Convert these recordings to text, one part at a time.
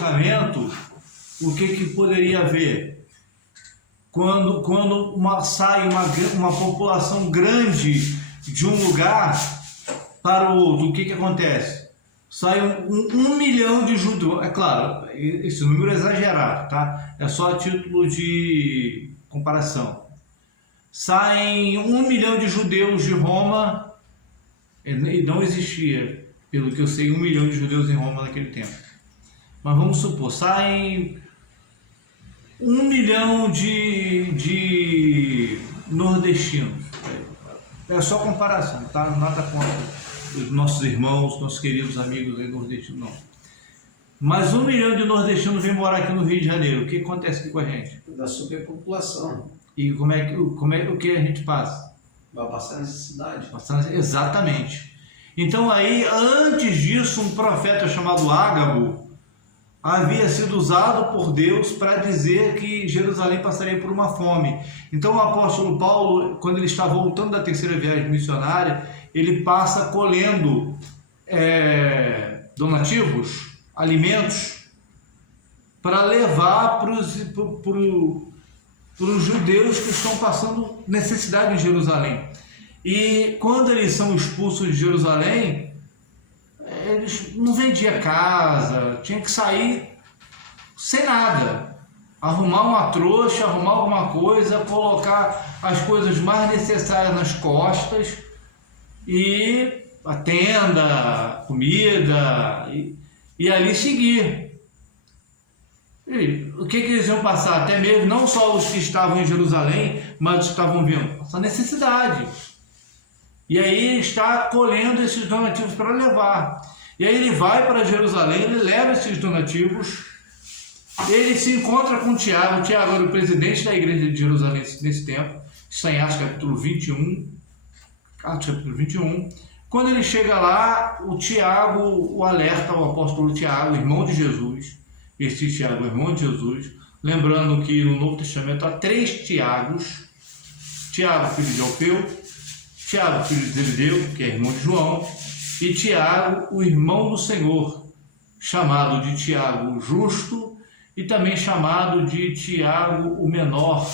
deslocamento, o que poderia haver? Quando sai uma população grande de um lugar para o outro, o que acontece? Sai 1 milhão de judeus. É claro, esse número é exagerado, tá? É só a título de comparação. Saem 1 milhão de judeus de Roma, e não existia, pelo que eu sei, 1 milhão de judeus em Roma naquele tempo. Mas vamos supor, saem 1 milhão de nordestinos. É só comparação, tá? Nada contra os nossos irmãos, nossos queridos amigos aí nordestinos, não. Mas 1 milhão de nordestinos vem morar aqui no Rio de Janeiro. O que acontece aqui com a gente? Da superpopulação. E o que a gente passa? Vai passar necessidade. Exatamente. Então aí, antes disso, um profeta chamado Ágabo havia sido usado por Deus para dizer que Jerusalém passaria por uma fome. Então o apóstolo Paulo, quando ele está voltando da terceira viagem missionária, ele passa colhendo donativos, alimentos, para levar para os judeus que estão passando necessidade em Jerusalém. E quando eles são expulsos de Jerusalém, eles não vendiam casa, tinha que sair sem nada, arrumar uma trouxa, arrumar alguma coisa, colocar as coisas mais necessárias nas costas e a tenda, comida e ali seguir. E o que eles iam passar? Até mesmo não só os que estavam em Jerusalém, mas os que estavam vindo, essa necessidade. E aí ele está colhendo esses donativos para levar. E aí ele vai para Jerusalém, ele leva esses donativos, ele se encontra com Tiago. Tiago era o presidente da igreja de Jerusalém nesse tempo, está em Atos capítulo 21. Quando ele chega lá, o Tiago o alerta, o apóstolo Tiago, irmão de Jesus. Esse Tiago, irmão de Jesus. Lembrando que no Novo Testamento há 3 Tiagos: Tiago, filho de Alfeu, Tiago, filho de Zebedeu, que é irmão de João, e Tiago, o irmão do Senhor, chamado de Tiago o Justo e também chamado de Tiago o Menor.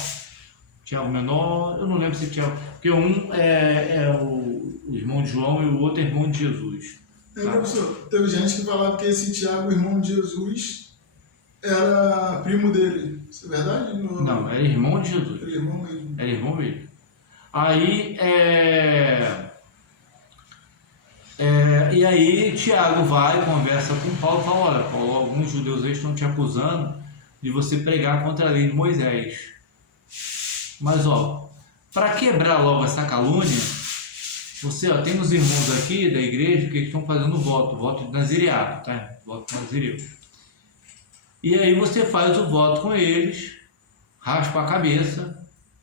Tiago Menor, eu não lembro se é Tiago, porque um é o irmão de João e o outro é irmão de Jesus. Tá? Professor, teve gente que falava que esse Tiago, irmão de Jesus, era primo dele. Isso é verdade? Não, era irmão de Jesus. Era irmão mesmo. Era irmão mesmo. Aí, e aí Tiago vai, conversa com Paulo e fala: olha, Paulo, alguns judeus aí estão te acusando de você pregar contra a lei de Moisés. Mas, para quebrar logo essa calúnia, você, tem uns irmãos aqui da igreja que estão fazendo voto de nazireado, tá? Voto nazireu. E aí você faz o voto com eles, raspa a cabeça.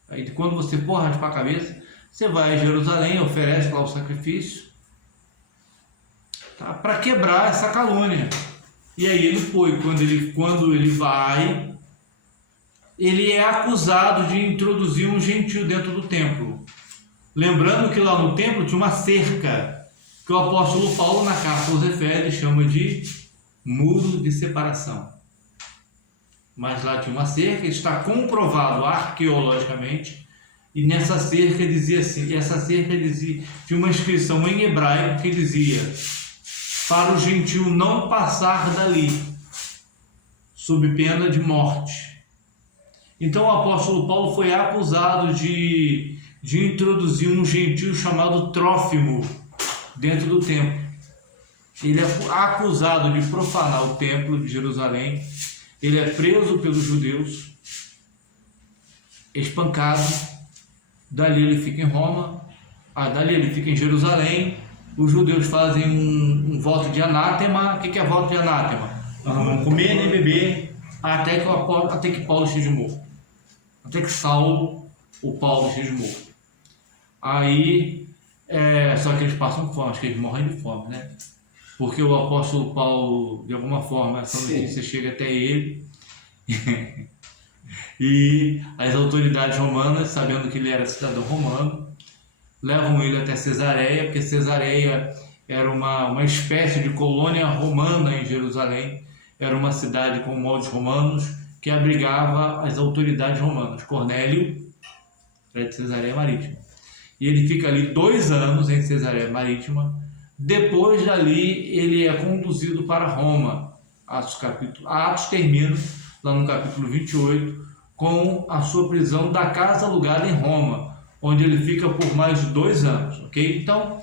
Aí quando você for raspar a cabeça, você vai a Jerusalém, oferece lá o sacrifício, tá? Para quebrar essa calúnia. E aí ele foi, quando ele vai, ele é acusado de introduzir um gentio dentro do templo. Lembrando que lá no templo tinha uma cerca, que o apóstolo Paulo, na carta aos Efésios, chama de muro de separação. Mas lá tinha uma cerca, está comprovado arqueologicamente, e nessa cerca dizia assim, tinha uma inscrição em hebraico que dizia: para o gentio não passar dali, sob pena de morte. Então o apóstolo Paulo foi acusado de introduzir um gentio chamado Trófimo dentro do templo. Ele é acusado de profanar o templo de Jerusalém. Ele é preso pelos judeus, espancado. Dali ele fica em Roma, dali ele fica em Jerusalém. Os judeus fazem um voto de anátema. O que é voto de anátema? Nós não vamos comer nem beber até que Paulo esteja morto. Até que Saulo, o Paulo, esteja morto. Aí, só que eles passam fome, acho que eles morrem de fome, né? Porque o apóstolo Paulo, de alguma forma, essa notícia chega até ele. E as autoridades romanas, sabendo que ele era cidadão romano, levam ele até Cesareia, porque Cesareia era uma espécie de colônia romana em Jerusalém. era uma cidade com moldes romanos que abrigava as autoridades romanas. Cornélio era de Cesareia Marítima. E ele fica ali 2 anos em Cesareia Marítima. Depois dali, ele é conduzido para Roma. Atos termina lá no capítulo 28 com a sua prisão da casa alugada em Roma, onde ele fica por mais de 2 anos, ok? Então,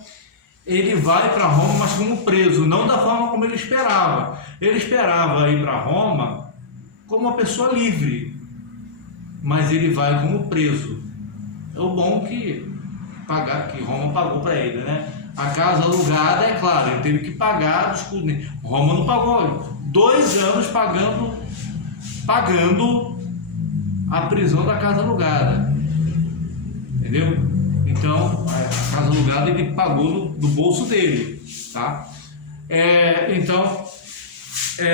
ele vai para Roma, mas como preso, não da forma como ele esperava. Ele esperava ir para Roma como uma pessoa livre, mas ele vai como preso. É o bom que Roma pagou para ele, né? A casa alugada, é claro, ele teve que pagar, Roma não pagou, 2 anos pagando a prisão da casa alugada, entendeu? Então, a casa alugada ele pagou do bolso dele, tá?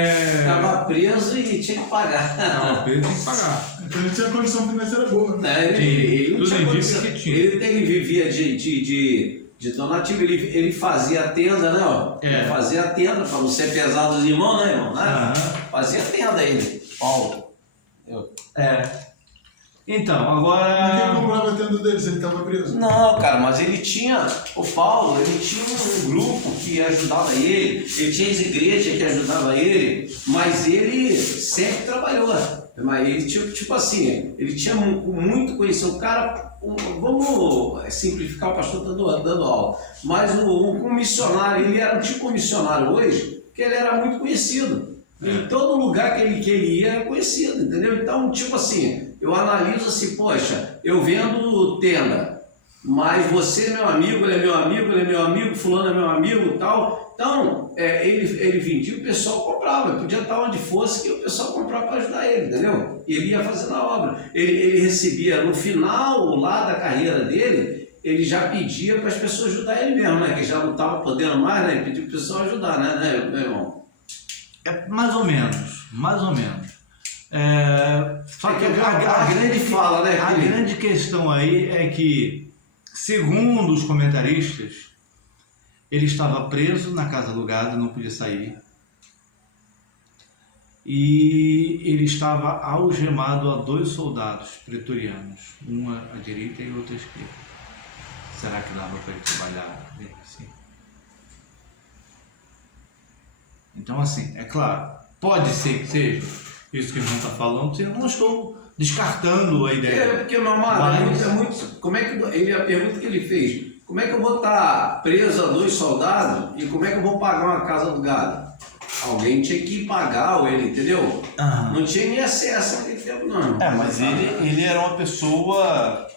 Estava preso e tinha que pagar. Estava preso e tinha que pagar. Então ele tinha condição financeira boa. Ele não Tudo tinha indica condição. que tinha. Ele vivia de donativo, ele fazia a tenda, né? Ó? É. Ele fazia a tenda, para não ser pesado dos irmãos, né, irmão? Né? Aham. Fazia a tenda ele, Paulo. Então, Mas quem agora... comprava a tenda dele se ele estava preso? Não, cara, mas ele tinha, o Paulo, ele tinha um grupo que ajudava ele tinha as igrejas que ajudavam ele, mas ele sempre trabalhou. Mas ele tinha, tipo assim, ele tinha muito conhecimento. O cara, vamos simplificar, o pastor dando aula, mas um missionário, ele era um tipo missionário hoje, que ele era muito conhecido. Em todo lugar que ele ia, era conhecido, entendeu? Então, tipo assim, eu analiso assim, poxa, eu vendo tenda, mas você é meu amigo, ele é meu amigo, ele é meu amigo, fulano é meu amigo e tal. Então, ele vendia, o pessoal comprava, podia estar onde fosse que o pessoal comprava para ajudar ele, entendeu? E ele ia fazendo a obra. Ele recebia, no final lá da carreira dele, ele já pedia para as pessoas ajudar ele mesmo, né? Que já não estava podendo mais, né? Ele pediu para o pessoal ajudar, né, meu irmão? Mais ou menos. Só que a grande fala, né? A grande questão aí é que, segundo os comentaristas, ele estava preso na casa alugada, não podia sair. E ele estava algemado a 2 soldados pretorianos, uma à direita e outra à esquerda. Será que dava para ele trabalhar bem assim? Então, assim, é claro, pode ser que seja isso que o irmão está falando, eu não estou descartando a ideia. Porque meu amado, Mas... é muito. Como é que a pergunta que ele fez? Como é que eu vou estar preso a 2 soldados e como é que eu vou pagar uma casa alugada? Alguém tinha que pagar ele, entendeu? Não tinha nem acesso naquele tempo, não. Mas ele era uma pessoa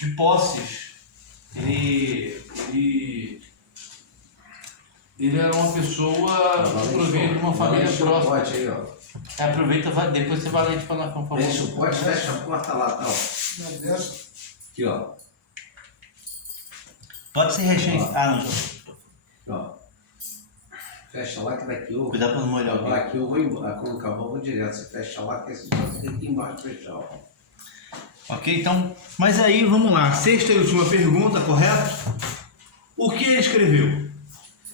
de posses. Ele era uma pessoa que provém de uma família próxima. Aí, ó. Aproveita, depois você vai lá e falar com o favor. Deixa o pote, fecha a porta lá, tá? Ó. Aqui, ó. Pode ser recheio. Não. Ó. Fecha lá que daqui eu. Cuidado pra não molhar alguém. Aqui eu vou embora. Quando acabar, eu vou direto. Você fecha lá que esse só fica aqui embaixo fechar, ó. Ok, então, mas aí vamos lá, 6ª e última pergunta, correto? O que ele escreveu?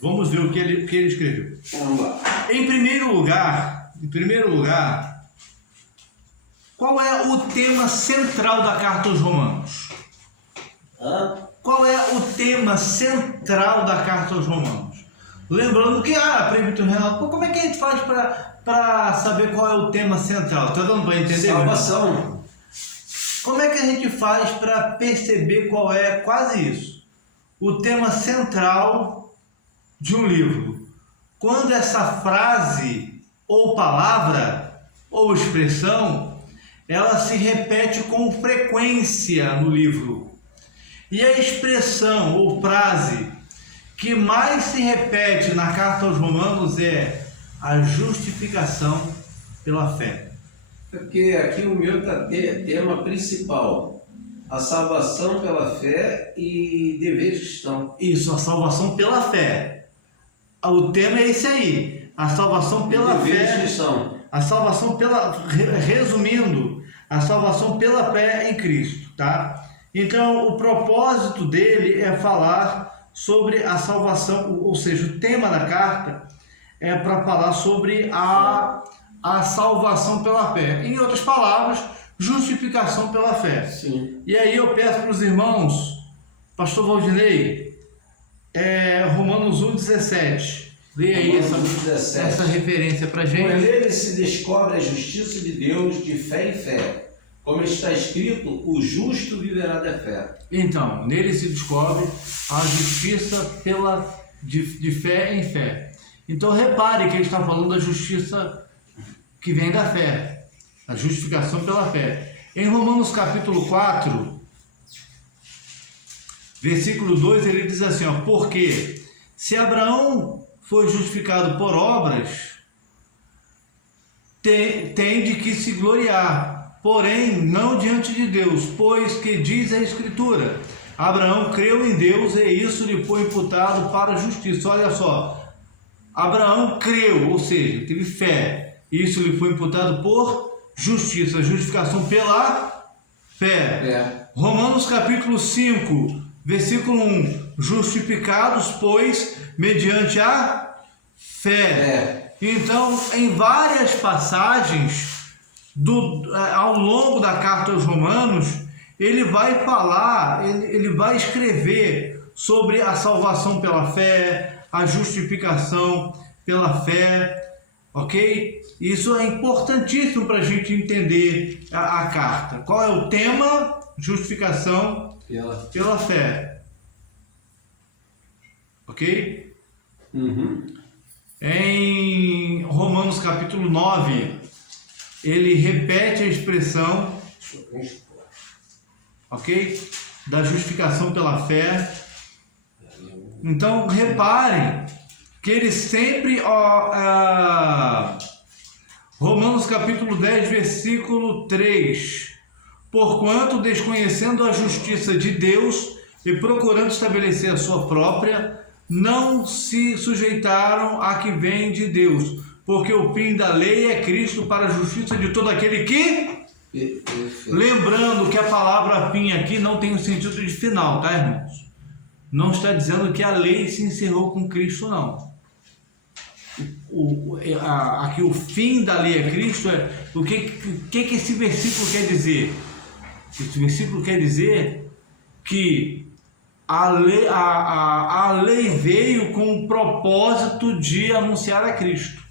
Vamos ver o que ele escreveu. Vamos lá. Em primeiro lugar, qual é o tema central da carta aos Romanos? Qual é o tema central da carta aos Romanos? Lembrando que, presbítero Renato, como é que a gente faz para saber qual é o tema central? Tá dando para entender? Salvação. Como é que a gente faz para perceber qual é, quase isso, o tema central de um livro? Quando essa frase, ou palavra, ou expressão, ela se repete com frequência no livro. E a expressão ou frase que mais se repete na carta aos Romanos é a justificação pela fé. Porque aqui o meu tema principal, a salvação pela fé e deveres cristãos. Isso, a salvação pela fé. O tema é esse aí, a salvação pela fé. A salvação resumindo, a salvação pela fé em Cristo, tá? Então, o propósito dele é falar sobre a salvação, ou seja, o tema da carta é para falar sobre a salvação pela fé. Em outras palavras, justificação pela fé. Sim. E aí eu peço para os irmãos, pastor Valdinei, Romanos 1,17. Leia aí Romanos 1,17. essa referência para a Por gente. ele se descobre a justiça de Deus de fé em fé. Como está escrito, o justo viverá da fé. Então, nele se descobre a justiça de fé em fé. Então, repare que ele está falando da justiça que vem da fé, a justificação pela fé. Em Romanos capítulo 4, versículo 2, ele diz assim, ó, porque se Abraão foi justificado por obras, tem de que se gloriar, porém não diante de Deus, pois que diz a Escritura, Abraão creu em Deus e isso lhe foi imputado para a justiça. Olha só, Abraão creu, ou seja, teve fé, isso lhe foi imputado por justiça, justificação pela fé. Romanos capítulo 5, versículo 1, justificados, pois, mediante a fé. Então, em várias passagens ao longo da carta aos Romanos, ele vai falar, ele vai escrever sobre a salvação pela fé, a justificação pela fé, ok? Isso é importantíssimo para a gente entender a carta. Qual é o tema? Justificação pela fé. Ok? Em Romanos capítulo 9, ele repete a expressão, ok? Da justificação pela fé. Então, reparem que ele sempre, Romanos capítulo 10, versículo 3, porquanto desconhecendo a justiça de Deus e procurando estabelecer a sua própria, não se sujeitaram à que vem de Deus, porque o fim da lei é Cristo para a justiça de todo aquele que... Lembrando que a palavra fim aqui não tem o sentido de final, tá, irmãos? Não está dizendo que a lei se encerrou com Cristo, não. Aqui o fim da lei é Cristo. O que esse versículo quer dizer? Esse versículo quer dizer que a lei veio com o propósito de anunciar a Cristo.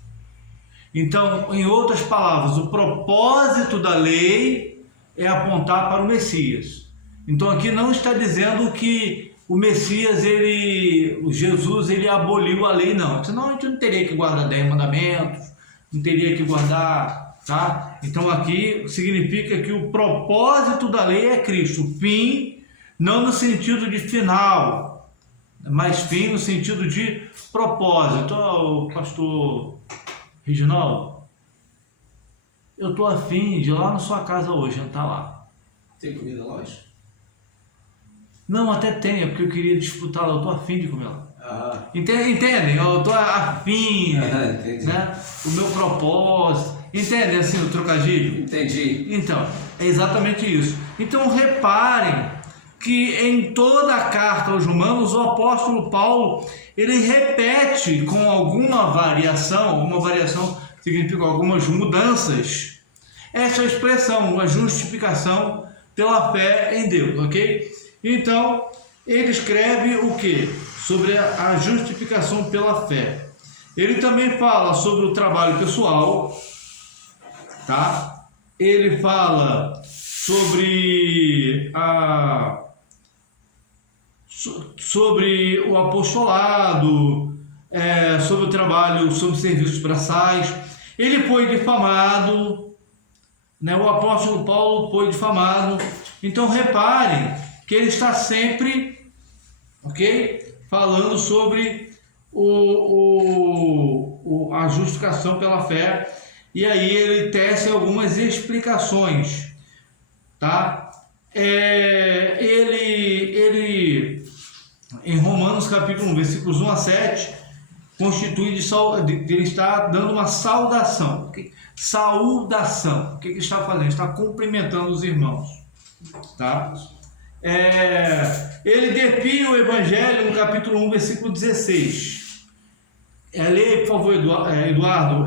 Então, em outras palavras, o propósito da lei é apontar para o Messias. Então, aqui não está dizendo que o Messias, o Jesus, ele aboliu a lei, não. Senão a gente não teria que guardar 10 mandamentos, não teria que guardar, tá? Então, aqui significa que o propósito da lei é Cristo. O fim, não no sentido de final, mas fim no sentido de propósito. Então, pastor Reginaldo, eu estou afim de ir lá na sua casa hoje, jantar lá. Tem comida lá hoje? Não, até tem, é porque eu queria disputar lá, eu estou afim de comer lá. Entendem? Eu estou afim, né? O meu propósito. Entendem assim o trocadilho? Entendi. Então, é exatamente isso. Então, reparem que em toda a carta aos Romanos, o apóstolo Paulo, ele repete com alguma variação significa algumas mudanças, essa expressão, a justificação pela fé em Deus, ok? Então, ele escreve o que? Sobre a justificação pela fé. Ele também fala sobre o trabalho pessoal, tá? Ele fala sobre o apostolado, sobre o trabalho, sobre serviços braçais. Ele foi difamado, né? O apóstolo Paulo foi difamado. Então reparem que ele está sempre, ok? Falando sobre a justificação pela fé. E aí ele tece algumas explicações, tá? Ele em Romanos capítulo 1, versículos 1 a 7, constitui ele está dando uma saudação. Okay? Saudação. O que ele está fazendo? Ele está cumprimentando os irmãos. Tá? Ele depia o Evangelho no capítulo 1, versículo 16. Lê, por favor, Eduardo,